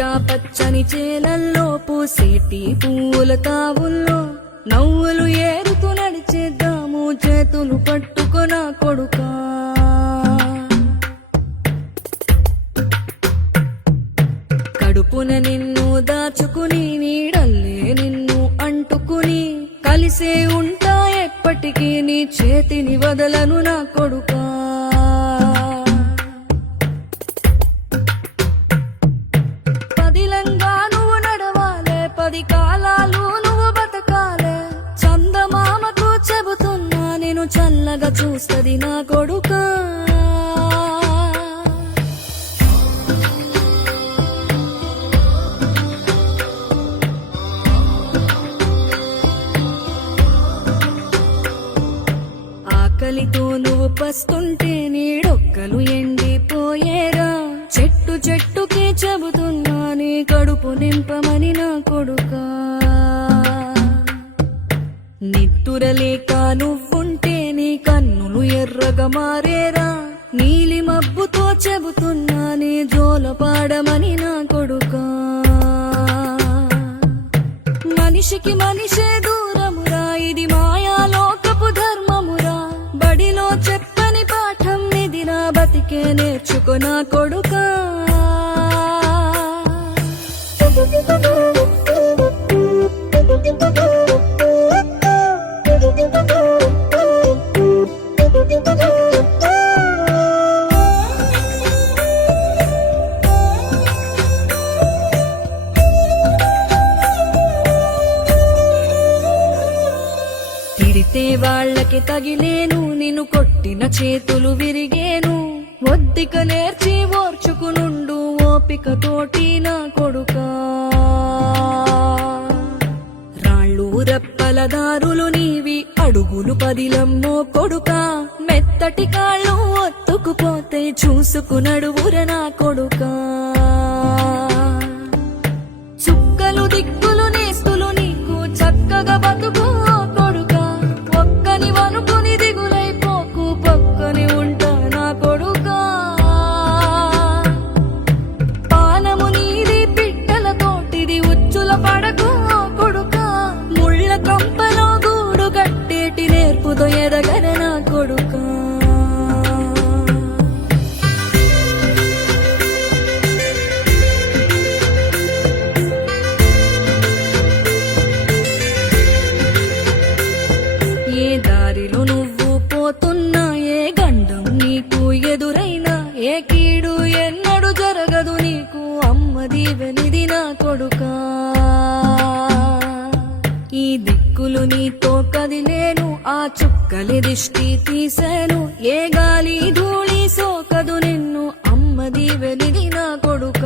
పచ్చా పచ్చని చేలల్లో పూసేటి పూల తావుల్లో నవ్వులు ఏరుతూ నడిచేద్దాము చేతులు పట్టుకొన కొడుకా. కడుపున నిన్ను దాచుకుని నీడల్లే నిన్ను అంటుకుని కలిసే ఉంటా ఎప్పటికీ నీ చేతిని వదలను నా కొడుకా. పదిలంగా నువ్వు నడవాలే, 10 కాలాలు నువ్వు బతకాలే. చందమామకు చెబుతున్నా నేను చల్లగా చూస్తది నా కొడుకా. ఆకలితో నువ్వు పస్తుంటే నీడొక్కలు ఎండిపోయేరా. చెట్టు చెట్టుకే చెబుతున్నా నీ కడుపు నింపమని నా కొడుకా. నిద్దురలేక నువ్వుంటే నీ కన్నులు ఎర్రగా మారేరా. నీలి మబ్బుతో చెబుతున్నా నీ జోల పాడమని నా కొడుకా. మనిషికి మనిషే దూరమురా, ఇది మాయాలోకపు ధర్మమురా. బడిలో చెప్పని పాఠం ఇది నా బతికే నేర్చుకో నా కొడుకా. తిడితే వాళ్ళకి తగిలేను, నిన్ను కొట్టిన చేతులు విరిగేను. ఒద్దిక నేర్చి ఓర్చుకునుండు ఓపిక తోటి నా కొడుకా. రాళ్ళు రెప్పల దారులు నీవి, అడుగులు పదిలమ్మో కొడుకా. మెత్తటి కాళ్ళు ఒత్తుకుపోతే చూసుకునడువుర నా కొడుకా. చుక్కలు దిక్కులు నేస్తులు నీకు చక్కగా బతుకు కొడుకా. ఒక్కని వనుకుని దిగులైపోకు, పక్కని ఉంటా నా కొడుకా. పానము నీది పిట్టల తోటిది, ఉచ్చుల పడకు కొడుకా. ముళ్ళ కంపలో గూడు కట్టేటి నేర్పుతో ఎదగర నా కొడుకా. ఏ దారిలో నువ్వు పోతున్నా, ఏ గండం నీకు ఎదురైనా, ఏ కీడు ఎన్నడు జరగదు నీకు అమ్మ దీవెనిది నా కొడుకా. ఈ దిక్కులు నీతో కదిలేను, ఆ చుక్కలి దిష్టి తీసేను. ఏ గాలి ధూళి సోకదు నిన్ను అమ్మ దీవెనిది నా కొడుకా.